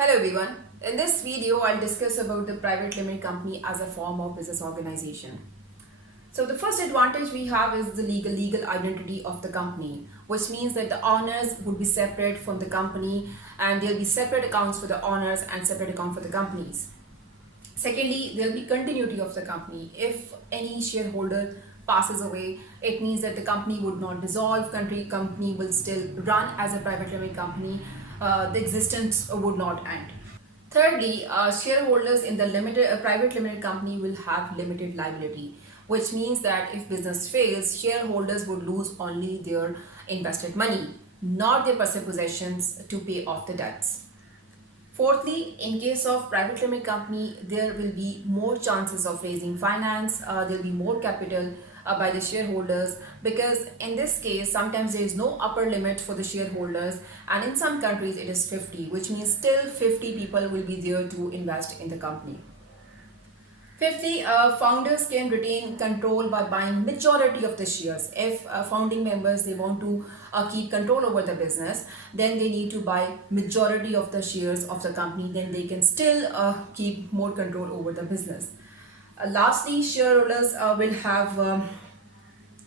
Hello everyone. In this video, I'll discuss about the private limited company as a form of business organization. So the first advantage we have is the legal identity of the company, which means that the owners would be separate from the company and there'll be separate accounts for the owners and separate account for the companies. Secondly, there'll be continuity of the company. If any shareholder passes away, it means that the company would not dissolve, company will still run as a private limited company, the existence would not end. Thirdly, shareholders in the private limited company will have limited liability, which means that if business fails, shareholders would lose only their invested money, not their personal possessions to pay off the debts. Fourthly, in case of private limited company, there will be more chances of raising finance, there will be more capital by the shareholders, because in this case, sometimes there is no upper limit for the shareholders, and in some countries it is 50, which means still 50 people will be there to invest in the company. Fifthly, founders can retain control by buying majority of the shares. If founding members they want to keep control over the business, then they need to buy majority of the shares of the company. Then they can still keep more control over the business. Lastly, shareholders will have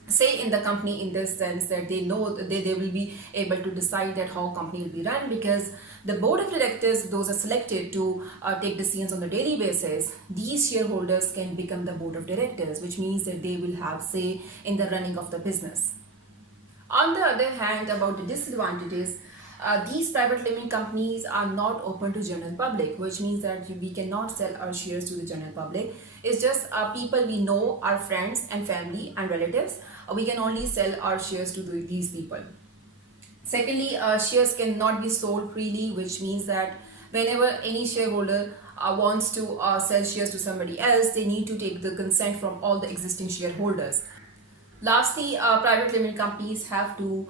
say in the company, in this sense that they know that they will be able to decide that how company will be run, because the board of directors, those are selected to take decisions on a daily basis. These shareholders can become the board of directors, which means that they will have say in the running of the business. On the other hand, about the disadvantages, these private limited companies are not open to general public, which means that we cannot sell our shares to the general public. It's just people we know, our friends and family and relatives. We can only sell our shares to these people. Secondly, shares cannot be sold freely, which means that whenever any shareholder wants to sell shares to somebody else, they need to take the consent from all the existing shareholders. Lastly, private limited companies have to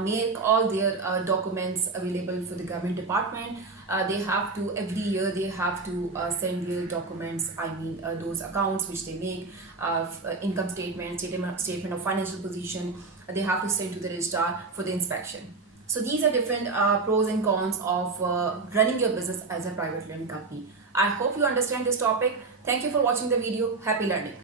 make all their documents available for the government department. They have to, every year they have to send their documents, those accounts which they make, income statement of financial position, they have to send to the registrar for the inspection. So these are different pros and cons of running your business as a private limited company. I hope you understand this topic. Thank you for watching the video. Happy learning.